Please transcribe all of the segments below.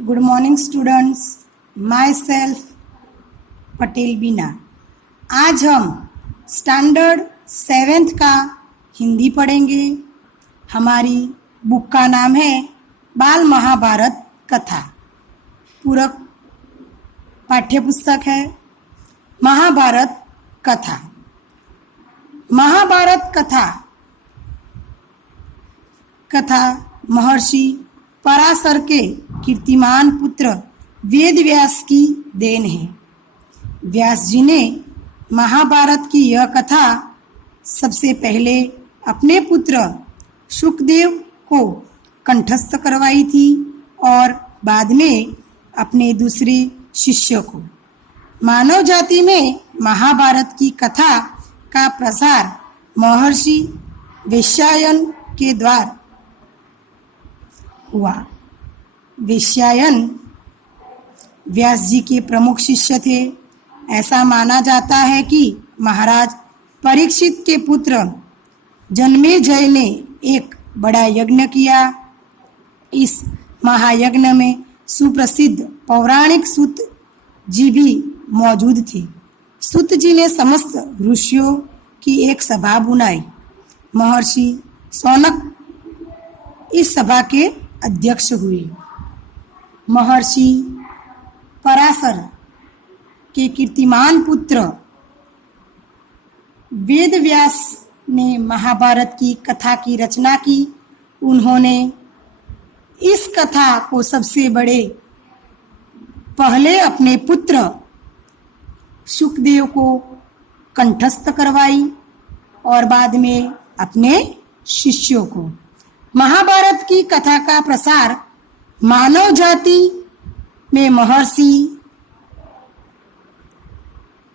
Good morning students, myself Patel Bina. आज हम standard 7th का हिंदी पढ़ेंगे। हमारी बुक का नाम है बाल महाभारत कथा। पूरक पाठ्य पुस्तक है महाभारत कथा। महाभारत कथा महर्षि पराशर के कीर्तिमान पुत्र वेद व्यास की देन है। व्यास जी ने महाभारत की यह कथा सबसे पहले अपने पुत्र शुकदेव को कंठस्थ करवाई थी और बाद में अपने दूसरे शिष्य को। मानव जाति में महाभारत की कथा का प्रसार महर्षि वैशंपायन के द्वारा हुआ। वैशंपायन व्यास जी के प्रमुख शिष्य थे। ऐसा माना जाता है कि महाराज परीक्षित के पुत्र जन्मेजय ने एक बड़ा यज्ञ किया। इस महायज्ञ में सुप्रसिद्ध पौराणिक सूत जी भी मौजूद थे। सूत जी ने समस्त ऋषियों की एक सभा बुलाई। महर्षि शौनक इस सभा के अध्यक्ष हुए। महर्षि पराशर के कीर्तिमान पुत्र वेद व्यास ने महाभारत की कथा की रचना की। उन्होंने इस कथा को सबसे बड़े पहले अपने पुत्र शुकदेव को कंठस्थ करवाई और बाद में अपने शिष्यों को। महाभारत की कथा का प्रसार मानव जाति में महर्षि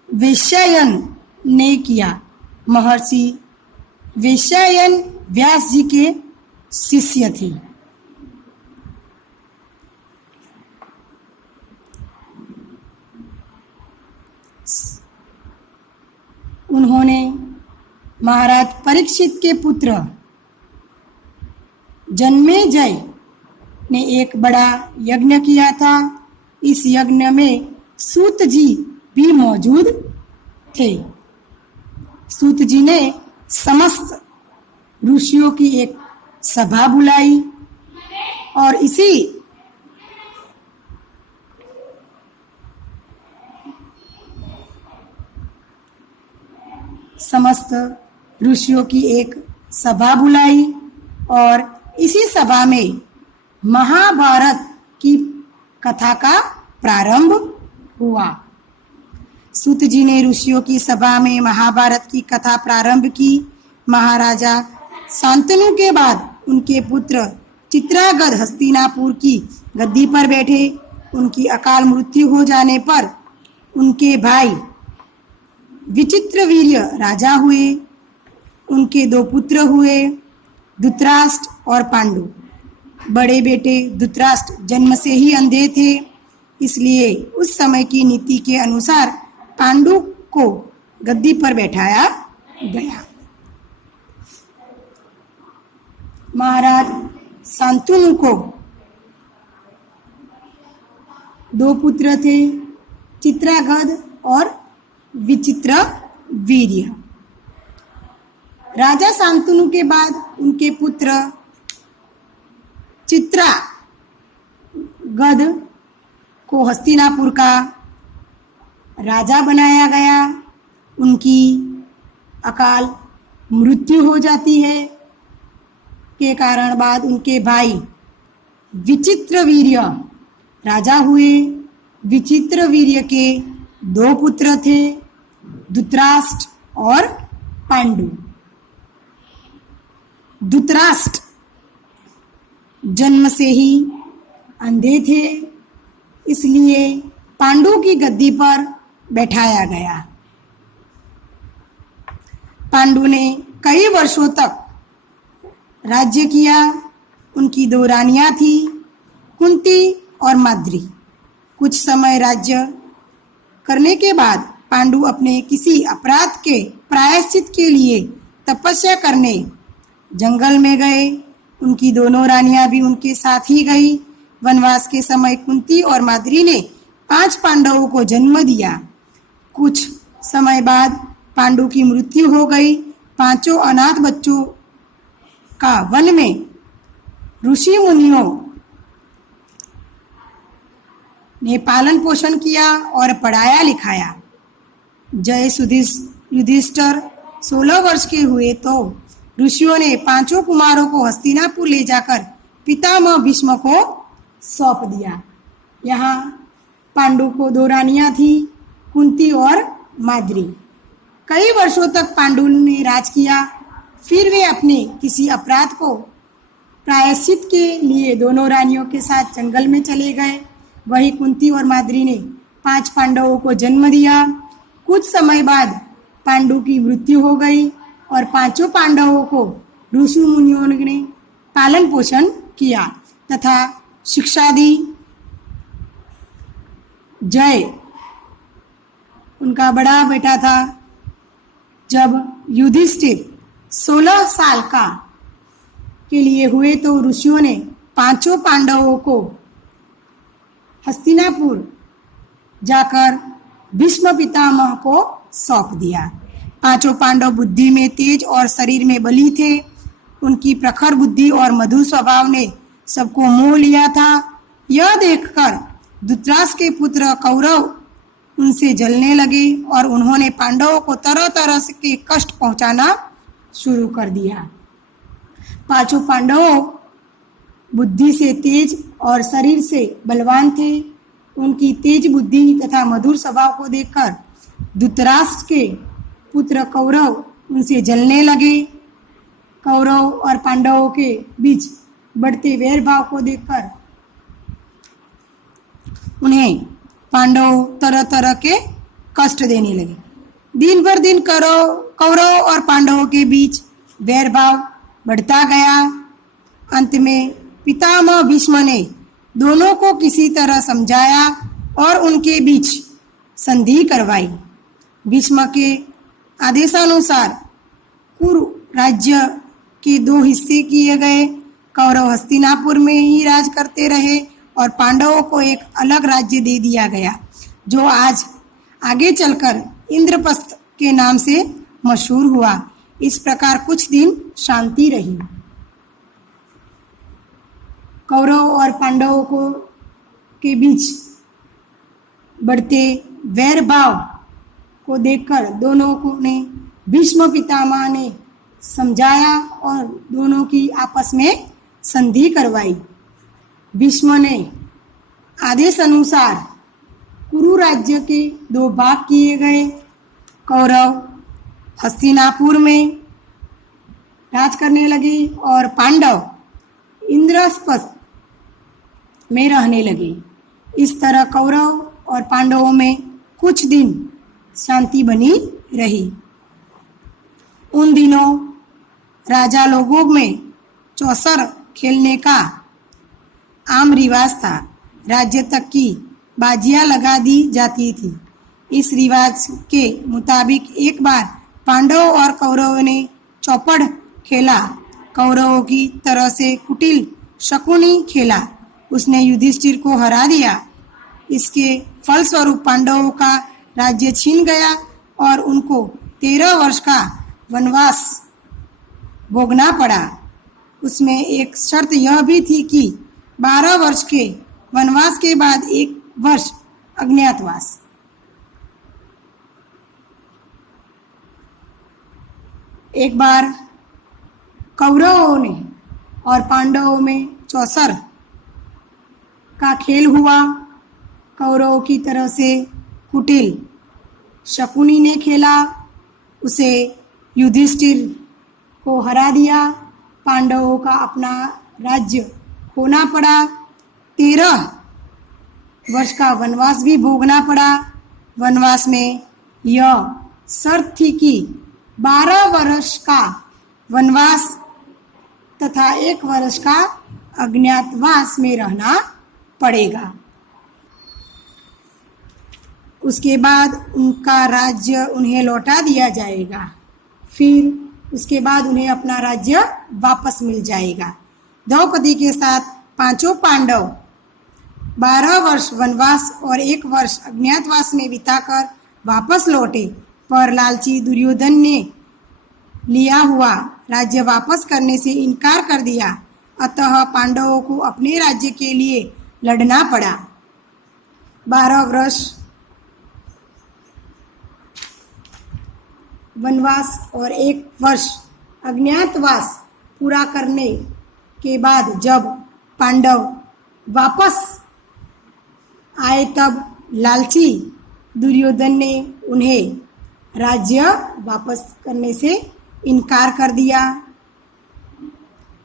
वैशंपायन ने किया। महर्षि वैशंपायन व्यास जी के शिष्य थे। उन्होंने महाराज परीक्षित के पुत्र जन्मेजय ने एक बड़ा यज्ञ किया था। इस यज्ञ में सूत जी भी मौजूद थे। सूत जी ने समस्त ऋषियों की एक सभा बुलाई और इसी समस्त ऋषियों की एक सभा बुलाई और इसी सभा में महाभारत की कथा का प्रारंभ हुआ। सूत जी ने ऋषियों की सभा में महाभारत की कथा प्रारंभ की। महाराजा शांतनु के बाद उनके पुत्र चित्रागध हस्तिनापुर की गद्दी पर बैठे। उनकी अकाल मृत्यु हो जाने पर उनके भाई विचित्रवीर्य राजा हुए। उनके 2 पुत्र हुए, धृतराष्ट्र और पांडु। बड़े बेटे धृतराष्ट्र जन्म से ही अंधे थे, इसलिए उस समय की नीति के अनुसार पांडु को गद्दी पर बैठाया गया। महाराज शांतनु को 2 पुत्र थे, चित्रागध और विचित्रवीर्य। राजा शांतनु के बाद उनके पुत्र चित्रागध को हस्तिनापुर का राजा बनाया गया। उनकी अकाल मृत्यु हो जाती है के कारण बाद उनके भाई विचित्रवीर्य राजा हुए। विचित्रवीर्य के 2 पुत्र थे, धृतराष्ट्र और पांडु। धृतराष्ट्र जन्म से ही अंधे थे, इसलिए पांडु की गद्दी पर बैठाया गया। पांडु ने कई वर्षों तक राज्य किया। उनकी 2 रानियां थी, कुंती और माद्री। कुछ समय राज्य करने के बाद पांडु अपने किसी अपराध के प्रायश्चित के लिए तपस्या करने जंगल में गए। उनकी दोनों रानियां भी उनके साथ ही गई। वनवास के समय कुंती और माद्री ने 5 पांडवों को जन्म दिया। कुछ समय बाद पांडु की मृत्यु हो गई। 5 अनाथ बच्चों का वन में ऋषि मुनियों ने पालन पोषण किया और पढ़ाया लिखाया। जय युधिष्ठिर 16 वर्ष के हुए तो ऋषियों ने 5 कुमारों को हस्तिनापुर ले जाकर पितामह भीष्म को सौंप दिया। यहाँ पांडु को 2 रानियां थी, कुंती और माद्री। कई वर्षों तक पांडु ने राज किया। फिर वे अपने किसी अपराध को प्रायश्चित के लिए दोनों रानियों के साथ जंगल में चले गए। वही कुंती और माद्री ने 5 पांडवों को जन्म दिया। कुछ समय बाद पांडु की मृत्यु हो गई और 5 पांडवों को ऋषि मुनियों ने पालन पोषण किया तथा शिक्षा दी। जय उनका बड़ा बेटा था। जब युधिष्ठिर 16 साल का के लिए हुए तो ऋषियों ने 5 पांडवों को हस्तिनापुर जाकर भीष्म पितामह को सौंप दिया। 5 पांडव बुद्धि में तेज और शरीर में बली थे। उनकी प्रखर बुद्धि और मधुर स्वभाव ने सबको मोह लिया था। यह देखकर धृतराष्ट्र के पुत्र कौरव उनसे जलने लगे और उन्होंने पांडवों को तरह तरह के कष्ट पहुंचाना शुरू कर दिया। 5 पांडवों बुद्धि से तेज और शरीर से बलवान थे। उनकी तेज बुद्धि तथा मधुर स्वभाव को देखकर धृतराष्ट्र के पुत्र कौरव उनसे जलने लगे। कौरव और पांडवों के बीच बढ़ते वैर भाव को देखकर उन्हें पांडव तरह तरह के कष्ट देने लगे। दिन पर दिन कौरव और पांडवों के बीच वैर भाव बढ़ता गया। अंत में पितामह भीष्म ने दोनों को किसी तरह समझाया और उनके बीच संधि करवाई। भीष्म के आदेशानुसार कुरु राज्य के 2 हिस्से किए गए। कौरव हस्तिनापुर में ही राज करते रहे और पांडवों को एक अलग राज्य दे दिया गया, जो आज आगे चलकर इंद्रप्रस्थ के नाम से मशहूर हुआ। इस प्रकार कुछ दिन शांति रही। कौरव और पांडवों के बीच बढ़ते वैर भाव को देखकर दोनों को ने भीष्म पितामह ने समझाया और दोनों की आपस में संधि करवाई। भीष्म ने आदेश अनुसार कुरु राज्य के 2 भाग किए गए। कौरव हस्तिनापुर में राज करने लगे और पांडव इंद्रप्रस्थ में रहने लगे। इस तरह कौरव और पांडवों में कुछ दिन शांति बनी रही। उन दिनों राजा लोगों में चौसर खेलने का आम रिवाज था। राज्य तक की बाजियां लगा दी जाती थी। इस रिवाज के मुताबिक एक बार पांडवों और कौरवों ने चौपड़ खेला। कौरवों की तरह से कुटिल शकुनी खेला। उसने युधिष्ठिर को हरा दिया। इसके फलस्वरूप पांडवों का राज्य छीन गया और उनको 13 वर्ष का वनवास भोगना पड़ा। उसमें एक शर्त यह भी थी कि 12 वर्ष के वनवास के बाद 1 वर्ष अज्ञातवास। एक बार कौरवों ने और पांडवों में चौसर का खेल हुआ। कौरवों की तरफ से कुटिल शकुनी ने खेला। उसे युधिष्ठिर को हरा दिया। पांडवों का अपना राज्य खोना पड़ा। 13 वर्ष का वनवास भी भोगना पड़ा। वनवास में यह शर्त थी कि 12 वर्ष का वनवास तथा 1 वर्ष का अज्ञातवास में रहना पड़ेगा। उसके बाद उनका राज्य उन्हें लौटा दिया जाएगा। फिर उसके बाद उन्हें अपना राज्य वापस मिल जाएगा। द्रौपदी के साथ 5 पांडव 12 वर्ष वनवास और 1 वर्ष अज्ञातवास में बिताकर वापस लौटे, पर लालची दुर्योधन ने लिया हुआ राज्य वापस करने से इनकार कर दिया। अतः पांडवों को अपने राज्य के लिए लड़ना पड़ा। 12 वर्ष वनवास और 1 वर्ष अज्ञातवास पूरा करने के बाद जब पांडव वापस आए, तब लालची दुर्योधन ने उन्हें राज्य वापस करने से इनकार कर दिया।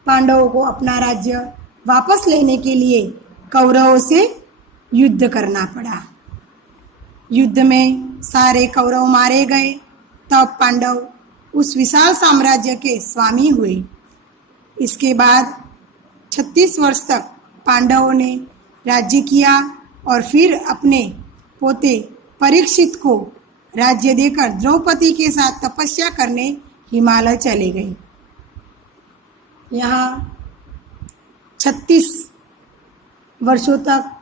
पांडवों को अपना राज्य वापस लेने के लिए कौरवों से युद्ध करना पड़ा। युद्ध में सारे कौरव मारे गए। तब पांडव उस विशाल साम्राज्य के स्वामी हुए। इसके बाद 36 वर्ष तक पांडवों ने राज्य किया और फिर अपने पोते परीक्षित को राज्य देकर द्रौपदी के साथ तपस्या करने हिमालय चले गए। यहाँ 36 वर्षों तक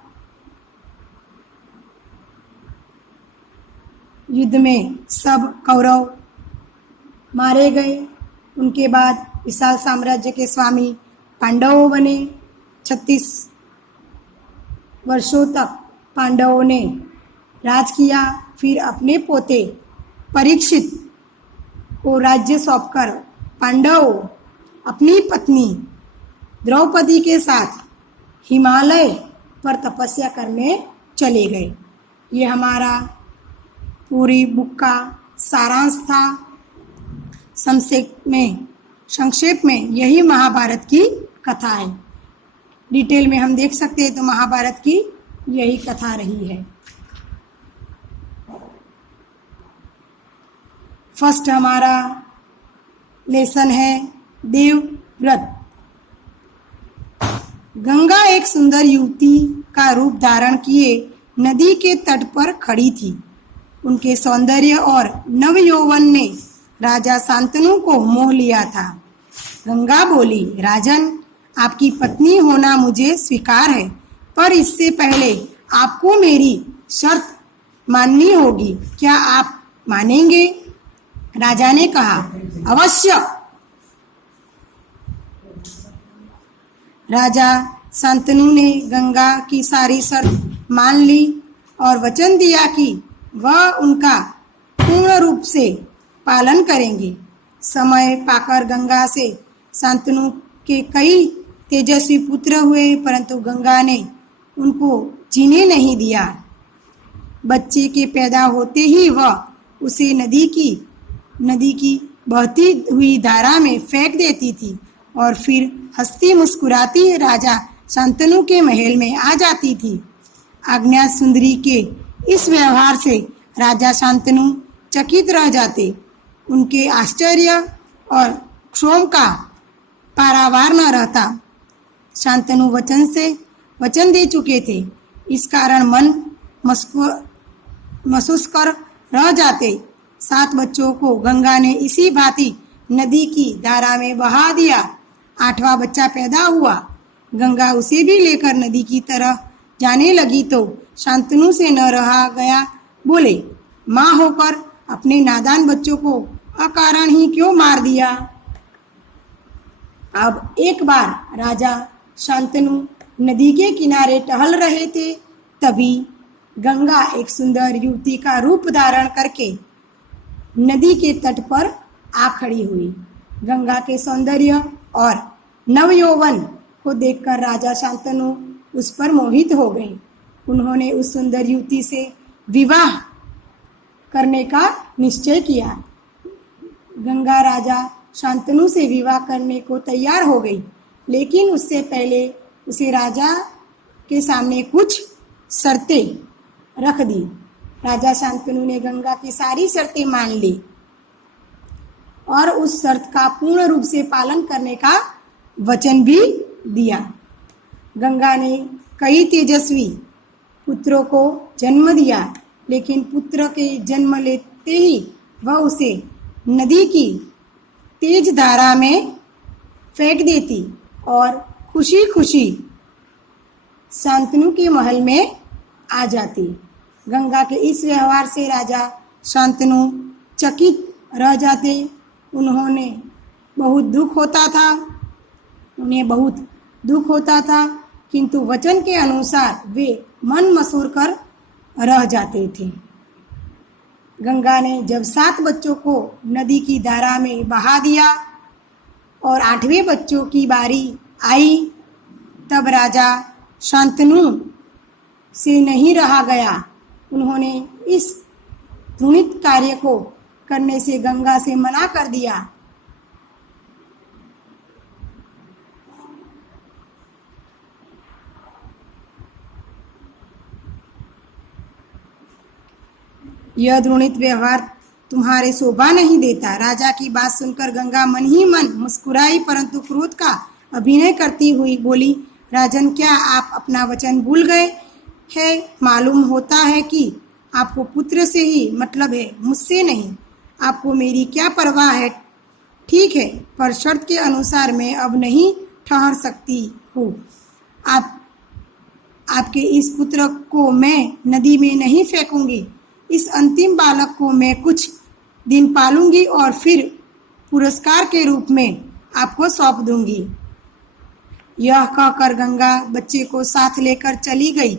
युद्ध में सब कौरव मारे गए। उनके बाद विशाल साम्राज्य के स्वामी पांडव बने। 36 वर्षों तक पांडवों ने राज किया। फिर अपने पोते परीक्षित को राज्य सौंपकर पांडव अपनी पत्नी द्रौपदी के साथ हिमालय पर तपस्या करने चले गए। ये हमारा पूरी बुक का सारांश था। संक्षेप में यही महाभारत की कथा है। डिटेल में हम देख सकते हैं तो महाभारत की यही कथा रही है। फर्स्ट हमारा लेसन है देवव्रत। गंगा एक सुंदर युवती का रूप धारण किए नदी के तट पर खड़ी थी। उनके सौंदर्य और नव यौवन ने राजा शांतनु को मोह लिया था। गंगा बोली, राजन, आपकी पत्नी होना मुझे स्वीकार है, पर इससे पहले आपको मेरी शर्त माननी होगी। क्या आप मानेंगे? राजा ने कहा, अवश्य। राजा शांतनु ने गंगा की सारी शर्त मान ली और वचन दिया कि वह उनका पूर्ण रूप से पालन करेंगे। समय पाकर गंगा से शांतनु के कई तेजस्वी पुत्र हुए, परंतु गंगा ने उनको जीने नहीं दिया। बच्चे के पैदा होते ही वह उसे नदी की बहती हुई धारा में फेंक देती थी और फिर हंसती मुस्कुराती राजा शांतनु के महल में आ जाती थी। आज्ञा सुंदरी के इस व्यवहार से राजा शांतनु चकित रह जाते। उनके आश्चर्य और क्षोभ का पारावार न रहता। शांतनु वचन दे चुके थे, इस कारण मन महसूस कर रह जाते। 7 बच्चों को गंगा ने इसी भांति नदी की धारा में बहा दिया। 8वां बच्चा पैदा हुआ। गंगा उसे भी लेकर नदी की तरह जाने लगी तो शांतनु से न रहा गया। बोले, माँ होकर अपने नादान बच्चों को अकारण ही क्यों मार दिया? अब एक बार राजा शांतनु नदी के किनारे टहल रहे थे, तभी गंगा एक सुंदर युवती का रूप धारण करके नदी के तट पर आ खड़ी हुई। गंगा के सौंदर्य और नव यौवन को देखकर राजा शांतनु उस पर मोहित हो गए। उन्होंने उस सुंदर युवती से विवाह करने का निश्चय किया। गंगा राजा शांतनु से विवाह करने को तैयार हो गई, लेकिन उससे पहले उसे राजा के सामने कुछ शर्तें रख दी। राजा शांतनु ने गंगा की सारी शर्तें मान ली और उस शर्त का पूर्ण रूप से पालन करने का वचन भी दिया। गंगा ने कई तेजस्वी पुत्रों को जन्म दिया, लेकिन पुत्र के जन्म लेते ही वह उसे नदी की तेज धारा में फेंक देती और खुशी खुशी शांतनु के महल में आ जाती। गंगा के इस व्यवहार से राजा शांतनु चकित रह जाते। उन्हें बहुत दुख होता था, किंतु वचन के अनुसार वे मन मसूर कर रह जाते थे। गंगा ने जब 7 बच्चों को नदी की धारा में बहा दिया और 8वें बच्चों की बारी आई, तब राजा शांतनु से नहीं रहा गया। उन्होंने इस घृणित कार्य को करने से गंगा से मना कर दिया। यह घृणित व्यवहार तुम्हारे शोभा नहीं देता। राजा की बात सुनकर गंगा मन ही मन मुस्कुराई, परंतु क्रोध का अभिनय करती हुई बोली, राजन, क्या आप अपना वचन भूल गए हैं? मालूम होता है कि आपको पुत्र से ही मतलब है, मुझसे नहीं। आपको मेरी क्या परवाह है? ठीक है, पर शर्त के अनुसार मैं अब नहीं ठहर सकती हूँ। आपके इस पुत्र को मैं नदी में नहीं फेंकूंगी। इस अंतिम बालक को मैं कुछ दिन पालूंगी और फिर पुरस्कार के रूप में आपको सौंप दूंगी। यह कहकर गंगा बच्चे को साथ लेकर चली गई।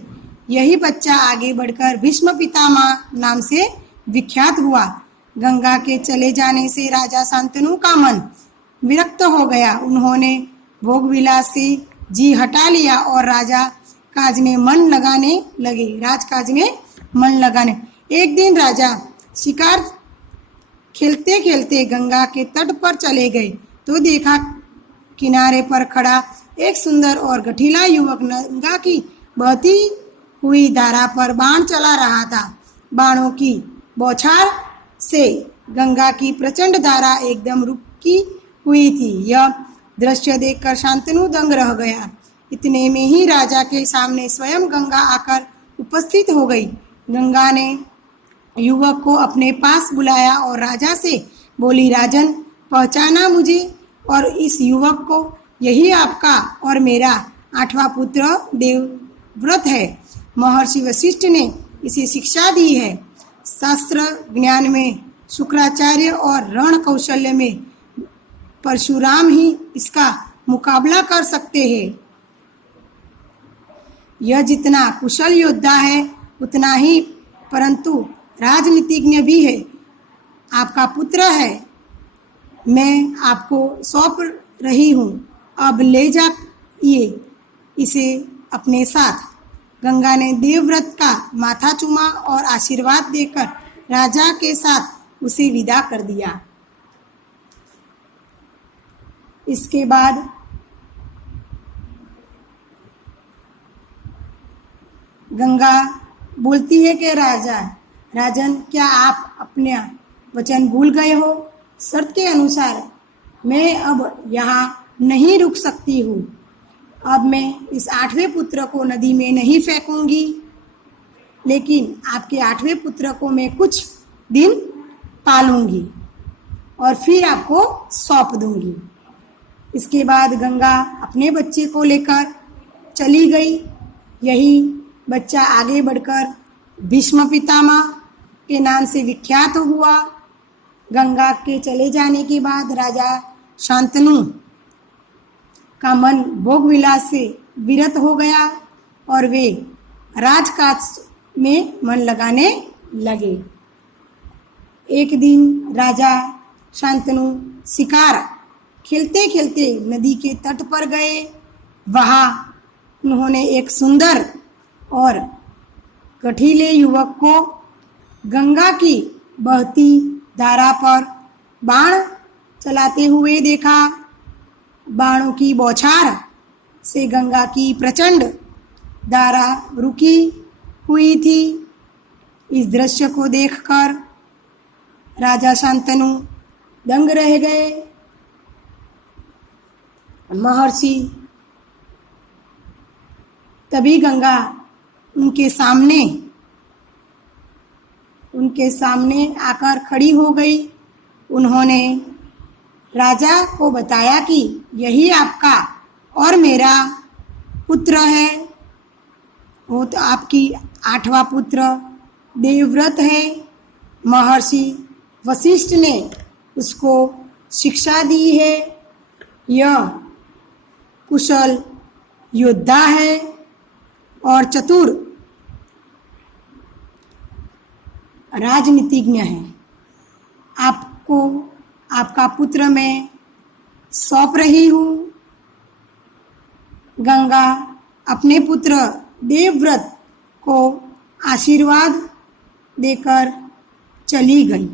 यही बच्चा आगे बढ़कर भीष्म पितामह नाम से विख्यात हुआ। गंगा के चले जाने से राजा शांतनु का मन विरक्त हो गया। उन्होंने भोग विलास से जी हटा लिया और राजकाज में मन लगाने। एक दिन राजा शिकार खेलते खेलते गंगा के तट पर चले गए तो देखा किनारे पर खड़ा एक सुंदर और गठीला युवक गंगा की बहती हुई धारा पर बाण चला रहा था। बाणों की बौछार से गंगा की प्रचंड धारा एकदम रुकी हुई थी। यह दृश्य देखकर शांतनु दंग रह गया। इतने में ही राजा के सामने स्वयं गंगा आकर उपस्थित हो गई। गंगा ने युवक को अपने पास बुलाया और राजा से बोली, राजन, पहचाना मुझे और इस युवक को? यही आपका और मेरा 8वां पुत्र देवव्रत है। महर्षि वशिष्ठ ने इसे शिक्षा दी है। शास्त्र ज्ञान में शुक्राचार्य और रण कौशल्य में परशुराम ही इसका मुकाबला कर सकते हैं। यह जितना कुशल योद्धा है उतना ही परंतु राजनीतिज्ञ भी है। आपका पुत्र है, मैं आपको सौंप रही हूँ। अब ले जाइए इसे अपने साथ। गंगा ने देवव्रत का माथा चूमा और आशीर्वाद देकर राजा के साथ उसे विदा कर दिया। इसके बाद गंगा बोलती है कि राजन, क्या आप अपने वचन भूल गए हो? शर्त के अनुसार मैं अब यहाँ नहीं रुक सकती हूँ। अब मैं इस 8वें पुत्र को नदी में नहीं फेंकूंगी, लेकिन आपके 8वें पुत्र को मैं कुछ दिन पालूंगी और फिर आपको सौंप दूंगी। इसके बाद गंगा अपने बच्चे को लेकर चली गई। यही बच्चा आगे बढ़कर भीष्म पितामह के नाम से विख्यात हुआ। गंगा के चले जाने के बाद राजा शांतनु का मन भोग विलास से विरत हो गया और वे राजकाज में मन लगाने लगे। एक दिन राजा शांतनु शिकार खेलते खेलते नदी के तट पर गए। वहाँ उन्होंने एक सुंदर और गठीले युवक को गंगा की बहती धारा पर बाण चलाते हुए देखा। बाणों की बौछार से गंगा की प्रचंड धारा रुकी हुई थी। इस दृश्य को देखकर राजा शांतनु दंग रह गए। महर्षि तभी गंगा उनके सामने आकर खड़ी हो गई। उन्होंने राजा को बताया कि यही आपका और मेरा पुत्र है। वो तो आपकी 8वां पुत्र देवव्रत है। महर्षि वशिष्ठ ने उसको शिक्षा दी है। यह कुशल योद्धा है और चतुर राजनीतिज्ञ है। आपको आपका पुत्र मैं सौंप रही हूँ। गंगा अपने पुत्र देवव्रत को आशीर्वाद देकर चली गई।